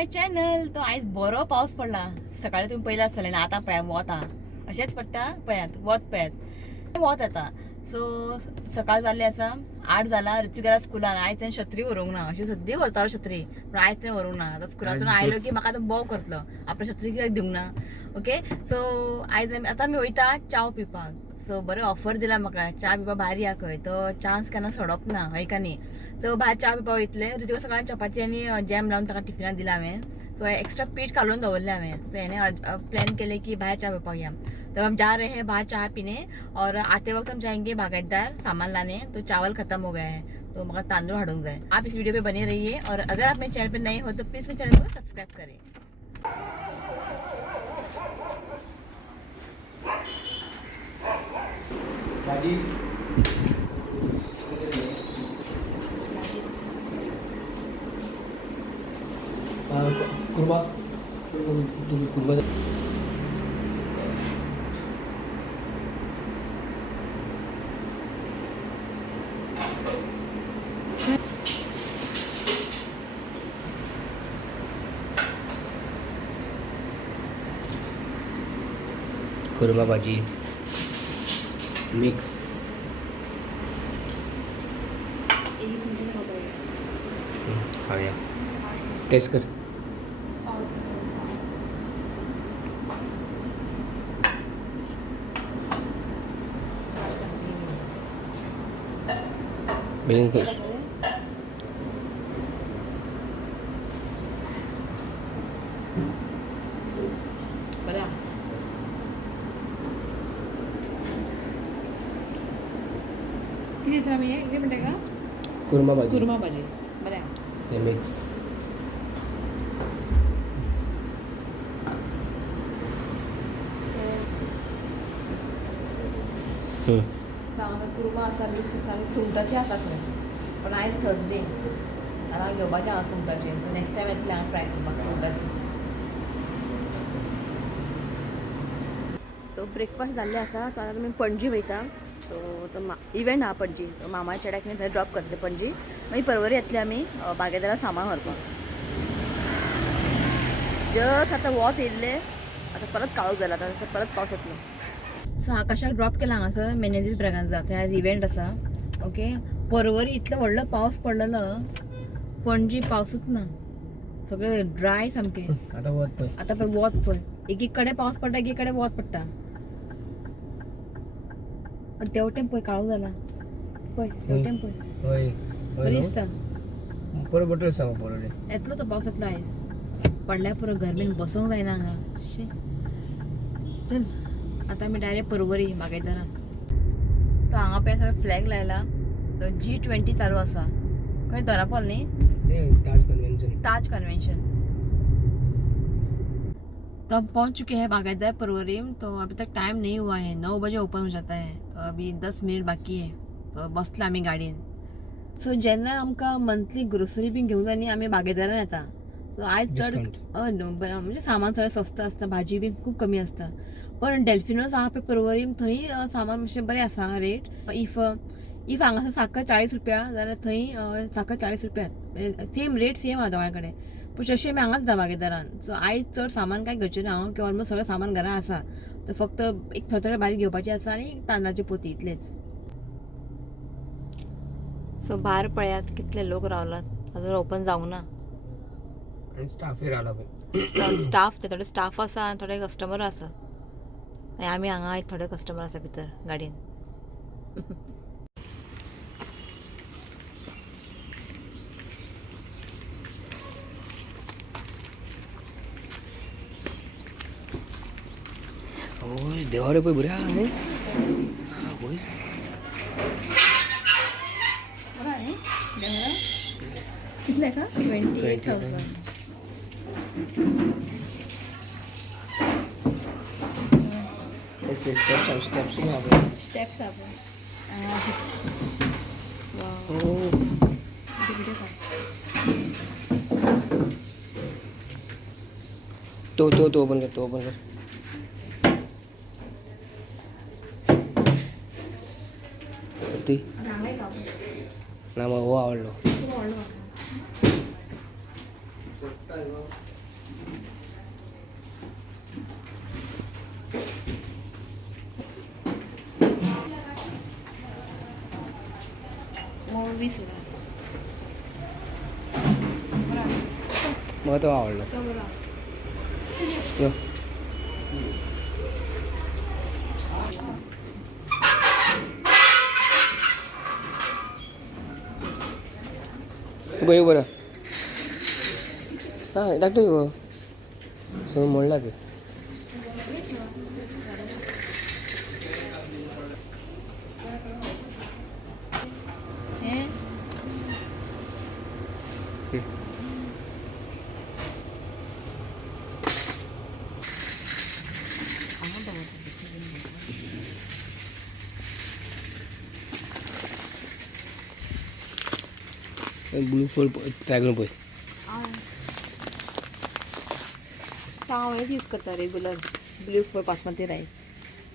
माय channel. तो आयज बरो पावस पडला. सकाळी तुम्ही पयला आसतलें ना, आतां पळया वोत अशेंच पडटा. पळयात वोत पळयात वोत येता. सो सकाळ जाल्ली आसा, 8 जाला. ऋतू गेला स्कुलान. आयज तेणें छत्री व्हरूंक ना. अशी सद्दी व्हरतालो छत्री, पूण आयज तेणें व्हरूंक ना. आतां स्कुलांतून आयलो की म्हाका आतां बोव करतलो, आपल्या छत्री कित्याक दिवंक ना. ओके, सो आयज आतां आमी वयता चाव पिवपाक. सो बरें ऑफर दिला म्हाका, च्या पिवपा भायर या खंय. तो चान्स केन्ना सोडप ना, हय का न्ही. सो भायर च्या पिवपाक वयतले. ऋतूक सकाळी चपाती आनी जॅम लावन ताका टिफिनाक दिला हांवें. सो एक्स्ट्रा पीठ काडून दवरलें हांवें. सो हेणें प्लॅन केलें की भायर च्या पिवपाक या. तो हम जा रहे हैं बाहर चाय पीने और आते वक्त हम जाएंगे बागायतदार सामान लाने. तो चावल खत्म हो गया है, तो मगर तांदूळ हाडूंक जाय. आप इस वीडियो पे बने रहिए और अगर आप मेरे चैनल पे नए हो तो प्लीज मेरे चैनल को सब्सक्राइब करें. कुर्मा कुर्मा कुर्मा भाजी मिक्स. खाऊया, टेस्ट कर. बिलिंग कर. कुर्मा भाजी. कुर्मा भाजी बरें. ते मिक्स. कुर्मा आसा, मिक्स आसा आनी सुंगटाचें आसा खंय. पण आयज थर्सडे हांगा घेवपाचें आसा सुंगटाचें. नेक्स्ट टायम येतलें हांगा ट्राय करपाक सुंगटाचें. तो ब्रेकफास्ट जाल्ले आसा. तो आतां आमी पणजी वयता. तो इव्हेंट आहा पणजी. तो मामाच्या चेड्याक न्ही थंय ड्रॉप करतले पणजी. मागीर परवरी येतले आमी बागेदारा सामान व्हरपाक. जस्ट आतां वोत येयल्लें. आतां परत काळोख जाला. आतां परत पावस येतलो. सो आकाशाक ड्रॉप केला हांगासर मेनेझीस ब्रॅगांजा. थंय आज इव्हेंट आसा. ओके, परवरी इतलो व्हडलो पावस पडलेलो, पणजी पावसूच ना. सगळें ड्राय सामकें. आता वत पळय. आतां पळय वोत पळय. एक कडेन पावस पडटा, एक कडेन वोत पडटा. तेवटेन पळय काळोख जाला. पळय तेवटेन पळय. होय बरी दिसता. परत बटर सांग परत. येतलो तो पावस येतलो आयज. पडल्यार पुरो गर्मेन बसोंक जायना हांगा. शी, चल आतां आमी डायरेक्ट परवरी बागायदारान. तो हांगा पळय सगळो फ्लॅग लायला. तो G20 चालू आसा. खंय दोनापावल न्ही, ताज कन्वेंशन. ताज कन्वेंशन. तो हम पहुंच चुके हैं बागायदार परवरी. तो अभी तक टाइम नहीं हुआ है. 9 बजे ओपन हो जाता है. तो अभी 10 मिनट बाकी है. तो बसला आम्ही गाडयेन. सो जेन्ना आमकां मंथली ग्रोसरी बीन घेवंक जाय न्ही, आमी बागायदारान येता. सो आयज चड म्हणजे सामान सगळें स्वस्त आसता. भाजी बीन खूब कमी आसता. पण डेल्फिनोज आहा पळय परवरी, थंय सामान मातशें बरें आसा रेट. इफ हांगासर साखर 40 रुपया जाल्यार थंय साखर 40 रुपयात. सेम रेट सेम आहा दोगांय कडेन. पूण तशें आमी हांगाच येता बागायदारान. सो आयज चड सामान कांय घेवचें ना हांव, की ऑलमोस्ट सगळें सामान घरा आसा. तर फक्त एक थोडे बारीक घेवपाचें आसा आनी तांदळाची पोती इतलेंच. सो भायर पळयात कितले लोक रावलात. अजून ओपन जावंक ना. स्टाफ रावला पळय. स्टाफ थोडे स्टाफ आसा आनी थोडे कस्टमर आसा. आनी आमी हांगा एक थोडे कस्टमर आसा भितर गाडयेन. होय देवारे पळय बरें आहा न्ही. होय कितले का 28,000. स्टेप्स स्टेप्स आहा पळय. तो ओपन कर. ती ना मग हो आवडलो. 20,000. मला तो आवडला. तो बरा. यो. गो बरं. हां डॉक्टर गो सो म्हणला ते हे ब्लू फूल ट्राय करून पळय. हांव हेच यूज करता रेगुलर ब्लू फॉर बासमती रायस.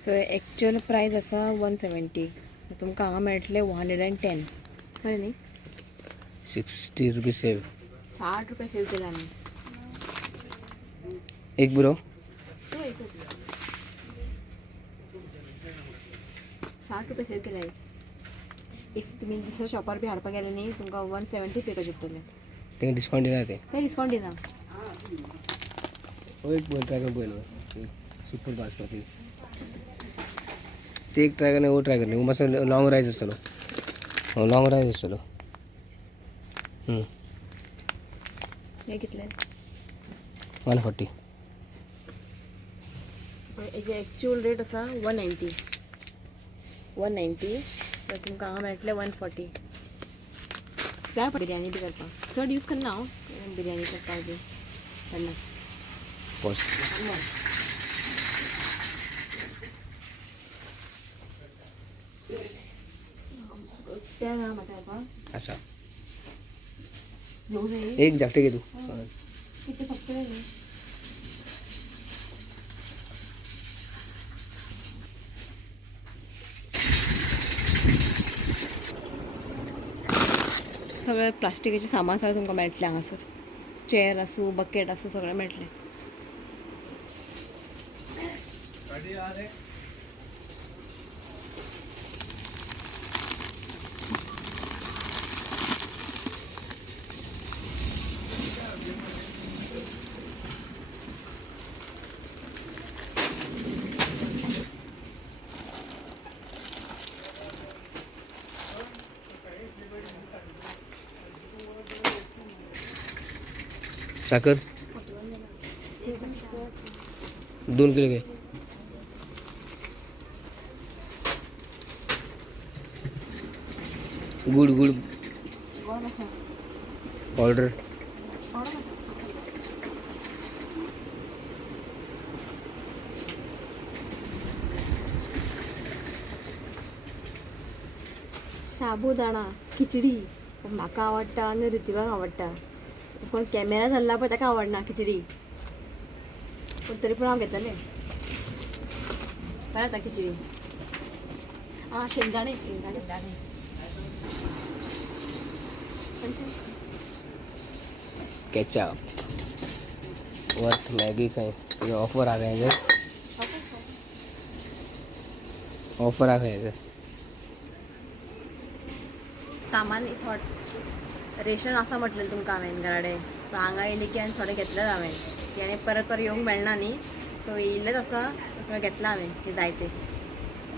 सो एक्चुअल प्रायस आसा 170. तुमकां हांगा मेळटले 110. बरें न्ही? 60 रुपीज सेव. 60 रुपया सेव केला आमी. एक बुरो 60 रुपया सेव केला. इफ तुमी दुसऱ्या शॉपार बी हाडपाक गेले न्ही तुमकां 170 पे करचे पडटले. तेंका डिस्कावंट दिना ते. ते डिस्कावंट दिना. एक ट्राय करून पळयलो सुपर बासमती. ते एक ट्राय करणे वो ट्राय करणे. वो मातसो लॉंग रायस आसतलो. लॉंग रायस आसतलो. हे कितले? 140. हेजे एक्चुअल रेट आसा 190. 190 तर तुमकां हांगा मेळटले 140. जाय पडटा बिरयानी बी करपाक. चड यूज करना हांव बिरयानी करपाक बी तेन्ना. पॉज. तें ना म्हाका येवपाक आसा घेवं जाय. एक धाकटें घे तूं. कितें फक्त न्ही. सगळें प्लास्टिकाचें सामान सगळें तुमकां मेळटलें हांगासर. चेअर आसूं बकेट आसूं सगळें मेळटलें. साखर 2 किलो घे. Good powder. शाबुदाणा खिचडी म्हाका आवडटा आनी रितीवाक आवडटा. पण कॅमेरा धरला पळय ताका आवडना खिचडी. पण तरी पूण हांव घेतलें. बरें आसा खिचडी. आं शेंगदाणे. केचप वर्थ मॅगी काय ऑफर आ गए. ऑफर आ गए. सामान थोडं रेशन आसा म्हटलें तुमकां हांवें घराडे. पण हांगा येयलें की आनी थोडें घेतलें हांवें की आनी परत येवंक मेळना न्ही. सो येयल्लेच आसा घेतला हांवें हे जाय ते.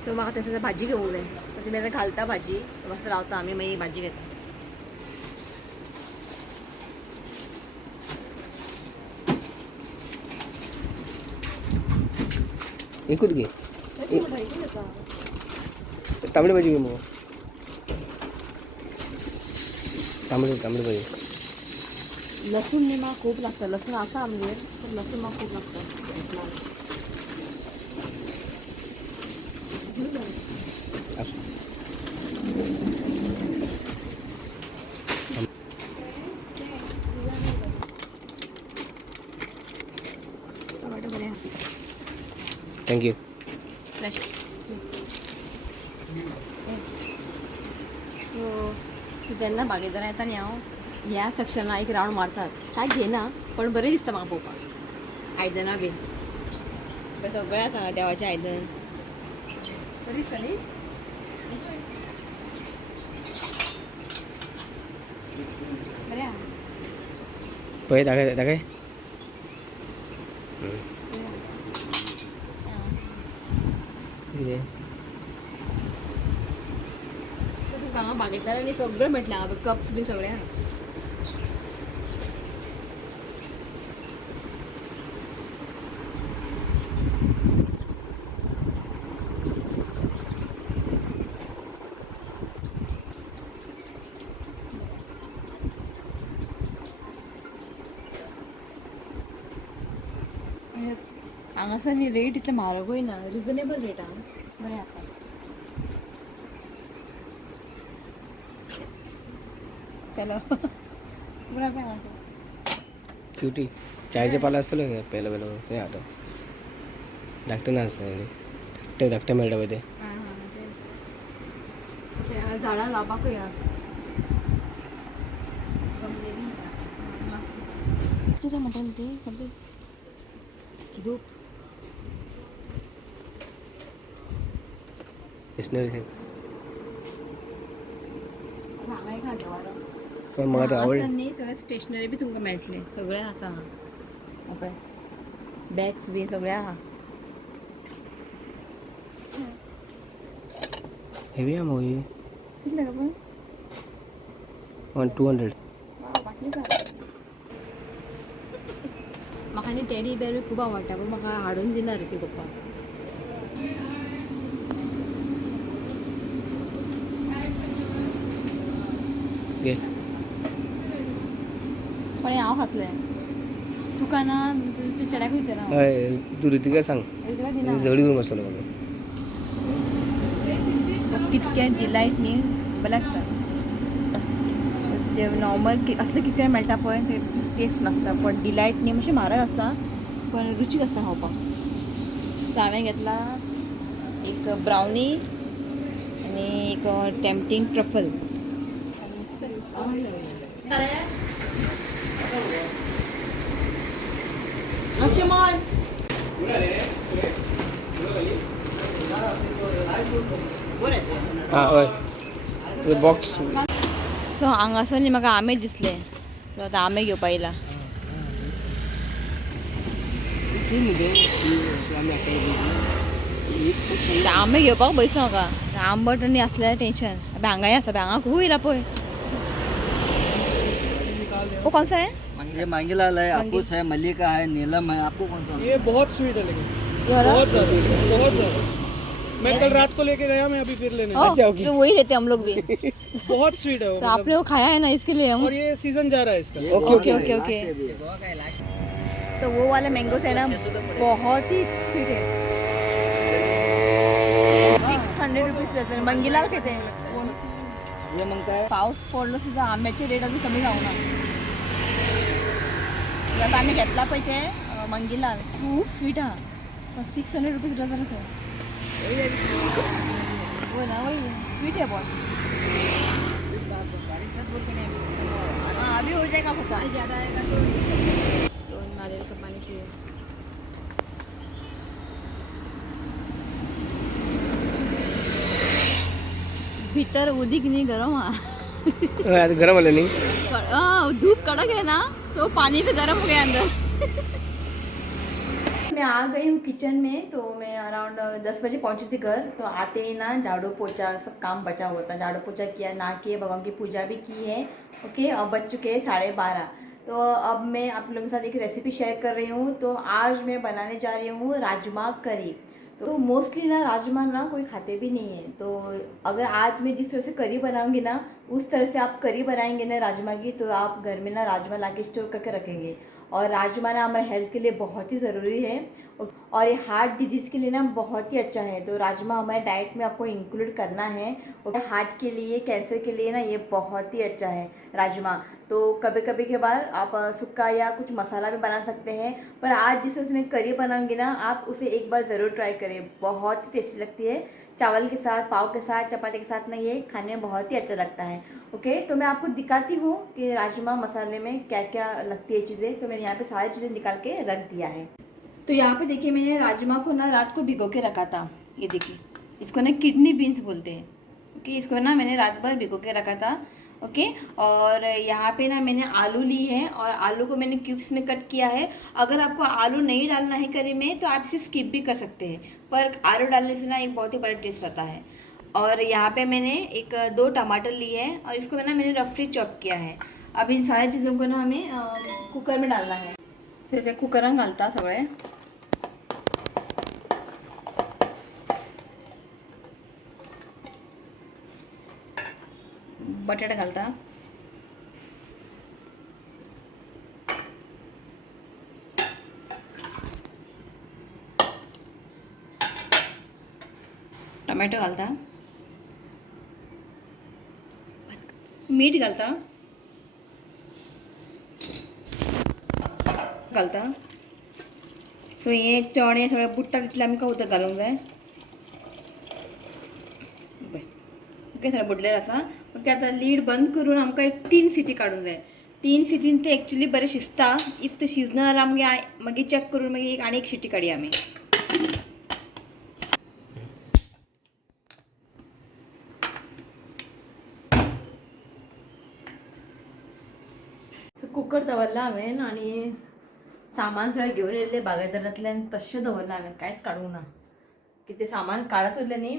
सो म्हाका थंयसर भाजी घेवंक जाय. सो तुमी आतां घालता भाजी मातसो रावता आमी मागीर भाजी घेता. एकूच घे. तांबडी भाजी घे मग. तांबडी भाजी. लसूण न्ही म्हाका खूब लागता. लसूण आसा आमगेर पण लसूण म्हाका खूब लागता. टोमॅटो बरें आहा. थँक्यू. फ्रेश. सो जेन्ना बागेदार येता न्ही हांव ह्या सेक्शनाक एक रावंड मारतात. कांय घेना पण बरें दिसता म्हाका पळोवपाक. आयदनां बी सगळें आसा हांगा देवाचें आयदन. बरी दिसता न्ही. पोहे दाखय तुका बागेतल्यानी सगळं म्हटलं कप्स बी सगळे हांगासर न्ही रेट इतले म्हारगूय ना रिजनेबल रेट आहा बरें आसा हॅलो बरं काय क्युटी चायचे पाला असतलो न्ही पहिलं पहिलं नाही आता धाकटे ना असतं धाकटे मेळटा पळय ते झाडां लावपाकूय या तुझं म्हणटा ते सगळे धूप स्टेशनरी हांगाय खाता वारो पण म्हाका ते आवड न्ही सगळे स्टेशनरी बी तुमकां मेळटले सगळें आसा ओके बॅग्स बी सगळे आहा हेवी आहा मगो ही कितले का पण 200 म्हाका न्ही टेडी बेर खूब आवडटा पूण म्हाका हाडून दिना रे ती पप्पा घे पण हांव खातलें तुका ना तुज्या चेड्याक विचार हांव हय तू रितीका सांग तुका दिना झगडी करून बसतलो म्हाका किटकॅट डिलायट न्ही बरें लागता जे नॉर्मल असले किटकॅट मेळटा पळय ते टेस्ट नासता पण डिलायट न्ही मातशें म्हारग आसता पण रुचीक आसता खावपाक तर हांवें घेतला एक ब्रावनी आनी एक टेम्पटिंग ट्रफल हां हय ते बॉक्स सो हांगासर न्ही म्हाका आंबे दिसले सो आतां आंबे घेवपा येयला आंबे घेवपाक पयसो म्हाका आंबट आनी आसल्यार टेंशन हांगाय आसा हांगा खूब येयला पळय वो कौन सा है ये मांगीलाल है, आपूस है, मल्लिका है, नीलम है। आपको कौन सा? ये बहुत स्वीट है लेकिन ये वाला बहुत ज़्यादा मैं कल रात को लेके गया मैं अभी फिर लेने ओ, तो वही लेते हम लोग भी बहुत स्वीट है वो तो आपने वो खाया है ना इसके लिए हम और ये सीजन जा रहा है इसका ओके ओके ओके तो वो वाले मैंगोस है ना बहुत ही स्वीट है 600 रुपीज लेते हैं मंगीलाल कहते हैं ये मांगता है पाऊस पडलो सुद्धा आंब्याचे रेट अजून कमी जावना आता आम्ही घेतला पळय ते मंगीलाल खूप स्वीट हा पण 600 रुपीज डझन होते हो ना वही स्वीट है बहुत हाँ अभी हो जाएगा पता तो नारियल का पानी पिए भीतर उदिक नहीं गरम हा आता गरम आलं नाही धूप कड़क है ना तो पानी भी गर्म हो गया अंदर मैं आ गई हूँ किचन में तो मैं अराउंड 10 बजे पहुंची थी घर तो आते ही ना झाड़ू पोछा सब काम बचा हुआ था झाड़ू पोछा किया ना किए भगवान की पूजा भी की है ओके अब बज चुके हैं 12:30 तो अब मैं आप लोगों के साथ एक रेसिपी शेयर कर रही हूँ तो आज मैं बनाने जा रही हूँ राजमा करी तो मोस्टली ना राजमा ना कोई खाते भी नहीं है तो अगर आज मैं जिस तरह से करी बनाऊंगी ना उस तरह से आप करी बनाएंगे ना राजमा की तो आप घर में ना राजमा ला के स्टोर करके रखेंगे और राजमा ना हमारे हेल्थ के लिए बहुत ही ज़रूरी है और ये हार्ट डिजीज़ के लिए ना बहुत ही अच्छा है तो राजमा हमारे डाइट में आपको इंक्लूड करना है और हार्ट के लिए कैंसर के लिए ना ये बहुत ही अच्छा है राजमा तो कभी कभी के बाद आप सुक्का या कुछ मसाला भी बना सकते हैं पर आज जिस तरह से मैं करी बनाऊंगी ना आप उसे एक बार ज़रूर ट्राई करें बहुत ही टेस्टी लगती है चावल के साथ पाव के साथ चपाती के साथ ना ये खाने में बहुत ही अच्छा लगता है ओके तो मैं आपको दिखाती हूँ कि राजमा मसाले में क्या क्या लगती है चीज़ें तो मैंने यहाँ पे सारी चीज़ें निकाल के रख दिया है तो यहाँ पे देखिए मैंने राजमा को ना रात को भिगो के रखा था ये देखिए इसको ना किडनी बीन्स बोलते हैं ओके इसको ना मैंने रात भर भिगो के रखा था ओके। और यहाँ पे ना मैंने आलू ली है और आलू को मैंने क्यूब्स में कट किया है। अगर आपको आलू नहीं डालना है करी में तो आप इसे स्किप भी कर सकते हैं, पर आलू डालने से ना एक बहुत ही बड़ा टेस्ट आता है। और यहाँ पे मैंने एक 2 टमाटर लिए हैं और इसको ना मैंने रफली चॉप किया है। अब इन सारी चीज़ों को ना हमें कुकर में डालना है। तर ते कुकरान घालता सगळे। बटाटा घालता, टोमॅटो घालता, मीठ घालता, सो हे चणे सगळे बुट्टा तितले आमकां उदक घालूंक जाय। ओके सगळें बुडलेलें आसा। ओके आतां लीड बंद करून आमकां एक 3 सिटी काडूंक जाय। 3 सिटीन ते एक्चुअली बरें शिजता। इफ ते शिजना जाल्यार आमगे मागीर चॅक करून मागीर आनी एक सिटी काडया आमी। कुकर दवरला हांवें आनी सामान सगळें घेवन येयल्लें बागायदारांतल्यान तशें दवरलां हांवें, कांयच काडूंक ना। कितें सामान काडत उरलें न्ही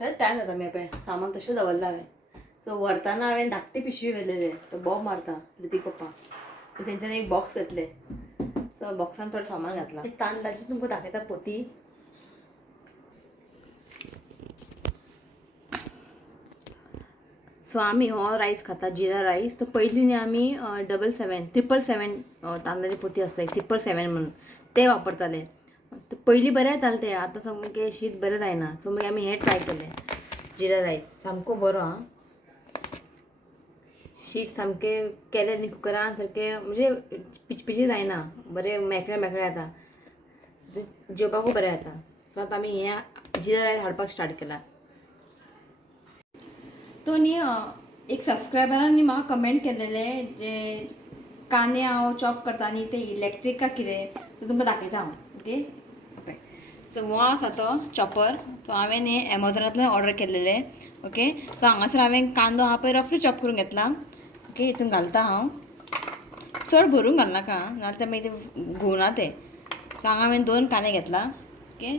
तर टायम जाता मेळपा, सामान तशें दवरलां हांवें। सो व्हरताना हांवें धाकटे पिशवी व्हेलेले, तो बॉब मारता रितीक पप्पा, तेंच्यानी एक बॉक्स घेतले। सो बॉक्सान थोडें सामान घातलां। तांदळाची तुमकां दाखयता पोती। सो आमी हो रायस खाता, जिरा रायस। तो पयलीं न्ही आमी 777 तांदळाची पोती आसता 777 म्हणून, ते वापरताले। पयलीं बरें येतालें तें, आतां सामकें शीत बरें जायना। सो मागीर आमी हें ट्राय केलें, जिरा रायस। सामको बरो आं, शीत सामकें केलें न्ही कुकरान सारकें म्हणजे पिचपिची जायना, बरें मेकळें मेकळें येता, जेवपाकूय बरें येता। सो आतां आमी हें जिरा रायस हाडपाक स्टार्ट केला। तो न्ही एक सबस्क्रायबरान न्ही म्हाका कमेंट केलेले, जे कांदे हांव चॉप करता न्ही ते इलेक्ट्रीक काय कितें, तो तुमकां दाखयता हांव। Okay okay. सो हो आसा तो चॉपर, तो हांवें न्ही एमेझॉनांतल्यान ऑर्डर केल्लेले। ओके, सो हांगासर हांवें कांदो हा पळय रफली चॉप करून घेतला। ओके, हितून घालता हांव, चड भरून घालनाका नाल्यार ते मागीर ते घुंवना ते। सो हांगा हांवें 2 कांदे घेतला। ओके,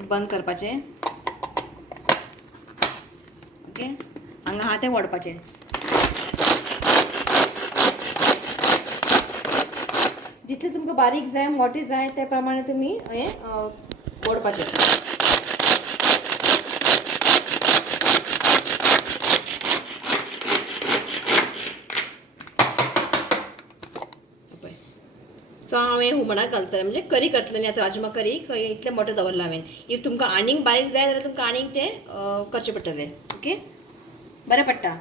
बंद करपाचे। ओके, हांगा हा ते वडपाचे। जितले तुमकां बारीक जाय मोटे जाय त्या प्रमाणे तुमी हें वडपाचें। सो हांवें हुमणाक घालतलें म्हणजे करी करतलें न्ही आतां राजमा करीक। सो इतलें मोठें दवरलां हांवें। इफ तुमकां आनीक बारीक जाय जाल्यार तुमकां आनीक तें करचें पडटलें। ओके, बरें पडटा,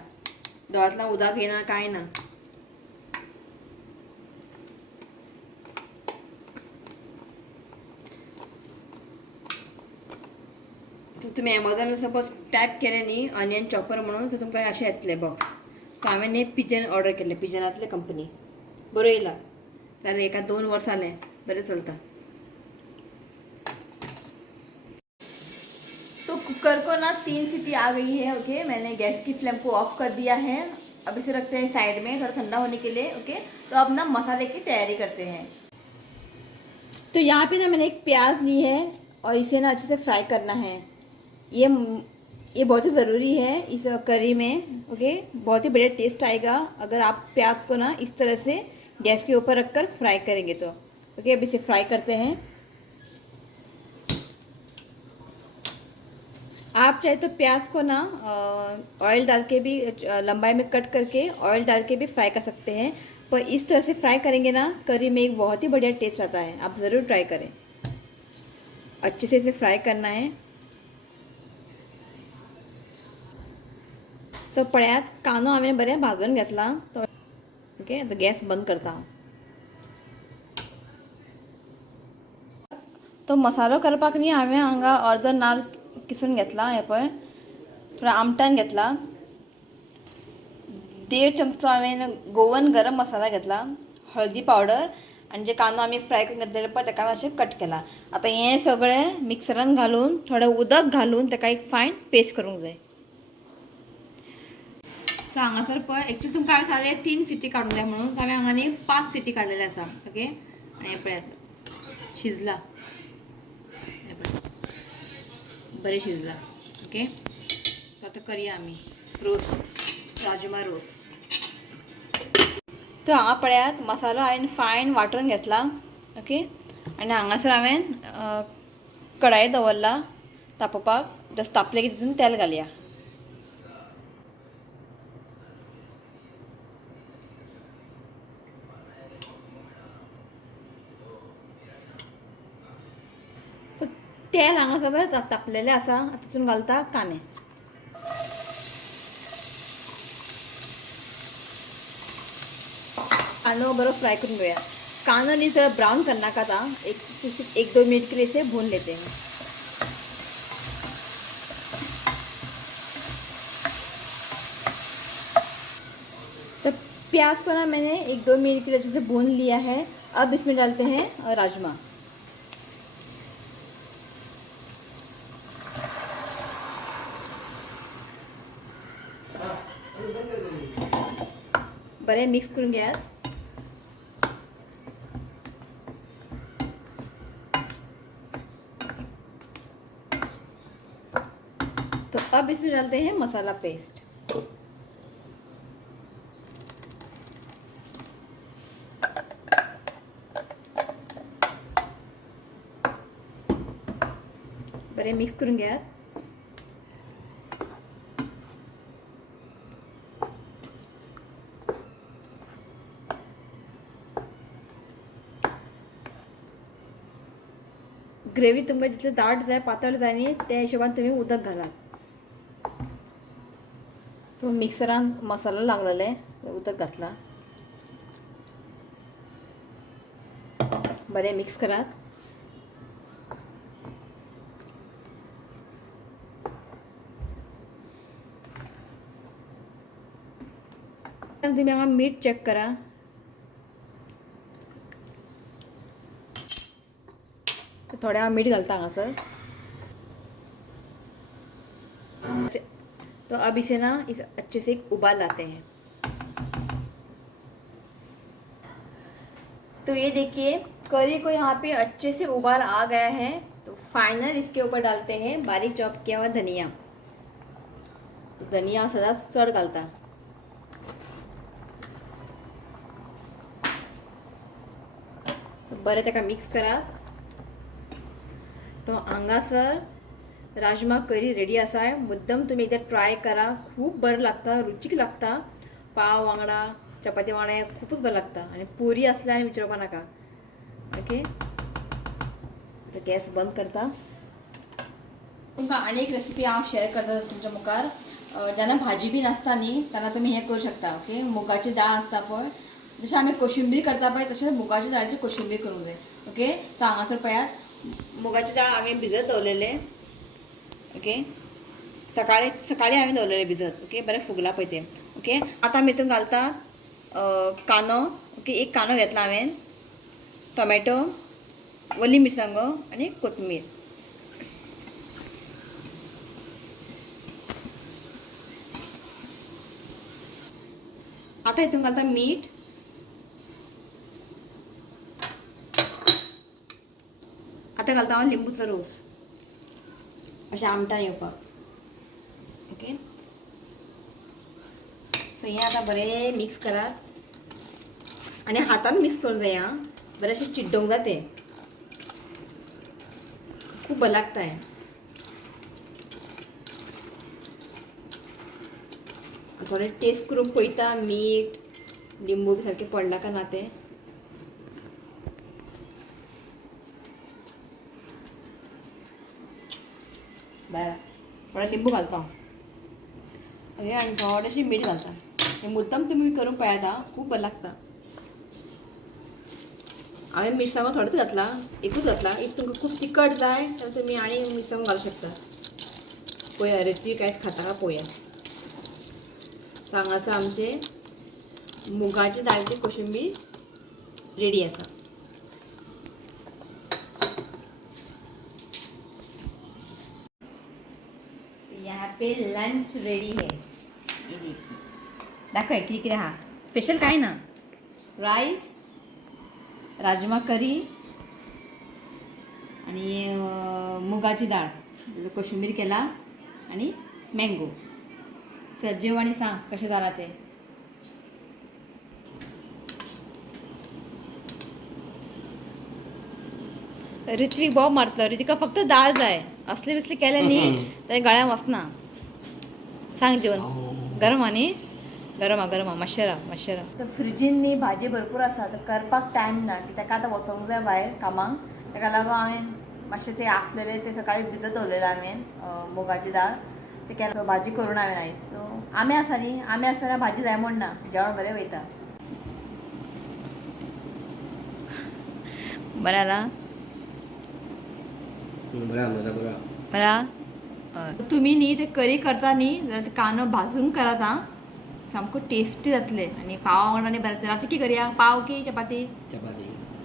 दोळ्यांतल्यान उदक येना कांय ना। तुमी एमेझॉनार सपोज टायप केलें न्ही ऑनियन चॉपर म्हणून, सो तुमकां अशें येतले बॉक्स। सो हांवें न्ही पिजन ऑर्डर केल्लें, पिजनांतले कंपनी, बरो येयला। जाल्यार एका 2 वर्सां जालें, बरें चलता। तो कुकर को ना 3 सीटी आ गई है। ओके, मैंने गैस की फ्लेम को ऑफ कर दिया है। अब इसे रखते हैं साइड में थोड़ा ठंडा होने के लिए। ओके, तो अब ना मसाले की तैयारी करते हैं। तो यहाँ पे ना मैंने एक प्याज ली है और इसे ना अच्छे से फ्राई करना है। ये बहुत ही ज़रूरी है इस करी में। ओके, बहुत ही बढ़िया टेस्ट आएगा अगर आप प्याज को ना इस तरह से गैस के ऊपर रखकर फ्राई करेंगे तो। ओके, अब इसे फ्राई करते हैं। आप चाहे तो प्याज को ना ऑयल डाल के भी लंबाई में कट करके ऑयल डाल के भी फ्राई कर सकते हैं, पर इस तरह से फ्राई करेंगे ना करी में एक बहुत ही बढ़िया टेस्ट आता है। आप ज़रूर ट्राई करें, अच्छे से इसे फ्राई करना है। सो पळयात कांदो हांवें बरें भाजून घेतला। तो ओके, आता गॅस बंद करता। तो मसालो करपाक न्ही हांवें हांगा अर्दो नाल्ल किसून घेतला, हे पळय थोडो आमटान घेतला। 1.5 चमचो हांवें गोवन गरम मसाला घेतला, हळदी पावडर आनी जे कांदो आमी फ्राय करून घेतलेले पळय ताका मातशें कट केला। आतां हें सगळें मिक्सरान घालून थोडें उदक घालून ताका एक फायन पेस्ट करूंक जाय। सो हांगासर पळय एक्चुअली तुमकां हांवें सांगलें 3 सिटी काडूंक जाय म्हणून सो हांवें हांगांनी 5 सिटी काडलेले आसा ओके आनी हें पळयात शिजला हें पळय बरें शिजला ओके सो आतां करया आमी रोस राजमा रोस तर हांगा पळयात मसालो हांवें फायन वांटून घेतला ओके आनी हांगासर हांवें कढाई दवरला तापोवपाक जस्ट तापले की तितून तेल घालया सो तेल हांगासर बरें तापलेलें आसा तितून घालता कांदे कांदो बरो फ्राय करून घेऊया कांदो नहीं थोड़ा ब्राउन करना का था एक 2 मिनट के लिए इसे भून लेते हैं तो प्याज को ना मैंने 1-2 मिनट के लिए अच्छे से भून लिया है अब इसमें डालते हैं राजमा बरे मिक्स करून घ्या तो अब इसमें डालते हैं मसाला पेस्ट बरे मिक्स करून घ्या ग्रेव्ही तुमकां जितलें दाट जाय पातळ जाय न्ही त्या हिशोबान तुमी उदक घालात तो मिक्सरान मसालो लागलेले उदक घातला बरें मिक्स करात तुमी हांगा मीठ चेक करा थोड़ा मीठ घालता हांगासर तो अब इसे ना इसे अच्छे से एक उबाल लाते हैं तो ये देखिए करी को यहाँ पे अच्छे से उबाल आ गया है तो फाइनल इसके ऊपर डालते हैं बारीक चॉप किया हुआ धनिया तो धनिया सदा चढ़ घालता तो बरें ताका मिक्स करा तो हांगासर राजमा करी रेडी आसा मुद्दम तुम्ही एकदा ट्राय करा खूप बरं लागता रुचीक लागता पाव वांगडा चपाती वांगडा खूपच बरं लागता आणि पुरी असल्या आणि विचारपा नाका ओके तर गॅस बंद करता तुमकां आनी एक रेसिपी हांव शेअर करता तुमच्या मुखार जेन्ना भाजी बी नासता न्ही तेन्ना तुमी हें करूं शकता ओके मुगाची डाळ आसता पळय जशें आमी कोशिंबीर करता पळय तशें मुगाची डाळीची कोशिंबीर करूंक जाय ओके तर हांगासर पळयात मुगाची डाळ हांवें भिजत दवरलेले ओके सकाळी हांवें दवरलेले भिजत ओके बरें फुगला पळय तें ओके आतां आमी हितून घालता कांदो ओके एक कांदो घेतला हांवें टोमॅटो ओली मिरसांगो आनी कोथमीर आतां हितून घालता मीठ आतां घालता हांव लिंबूचो रोस अशें आमटान येवपाक ओके सो हें आतां बरें मिक्स करात आनी हातान मिक्स करूंक जाय आं बरें अशें चिड्डोंक जाय तें खूब बरें लागता हें थोडें टेस्ट करून पळयता मीठ लिंबू बी सारकें पडला काय ना तें बरं थोडं लिंबू घालता ओके आनी थोडेशें मीठ घालता हें मुद्दम तुमी करून पळयात खूब बरें लागता हांवें मिरसांगो थोडोच घातला एकूच घातला इफ तुमकां खूब तिखट जाय जाल्यार तुमी आनी मिरसांगो घालूं शकता पळया रेसिपी कांयच खाता का पळया हांगासर आमचे मुगाची दाळीची कोशिंबीर रेडी आसा यहाँ पे लंच रेडी है ये देखिए दाखय कितें कितें आहा स्पेशल कांय ना रायस राजमा करी आणि मुगाची डाळ त्याचं कोशिंबीर केला आणि मँगो चल जेव आणि सांग कशें जालां तें ऋत्विक भाव मारतलो ऋतिका फक्त डाळ जाय असली बिसली केले न्ही तर गळ्यात वचना सांग जेवण गरम हा न्ही गरम हा मातशें राव तर फ्रिजीन न्ही भाजी भरपूर आसा तर करपाक टायम ना की ताका आतां वचोंक जाय भायर कामाक ताका लागून हांवें मातशें तें आसलेलें तें सकाळीं भिजत दवरलेलें हांवें मुगाची डाळ ते केलो भाजी करून हांवें आयज सो आमे आसा न्ही आमे आसतना भाजी जाय म्हण ना जेवण बरें वयता बरें जालां बरा मजा बरा बरा तुम्ही न्ही ते करी करता न्ही जाल्यार ते कांदो भाजून करात आं सामको टेस्टी जातले आणि पावा वांगडा न्ही बरें रातचें कितें करया पाव की चपाती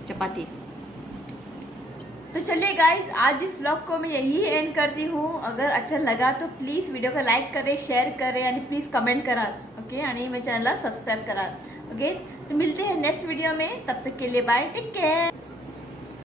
चपाती तो चलिए गाइस आज इस व्लॉग को मैं यही एंड करती हूँ अगर अच्छा लगा तो प्लीज़ वीडियो को लाइक करें शेयर करें और प्लीज़ कमेंट करा ओके आणि मेरे चैनल सब्सक्राइब करा ओके तो मिलते हैं नेक्स्ट वीडियो में तब तक के लिए बाय टेक केयर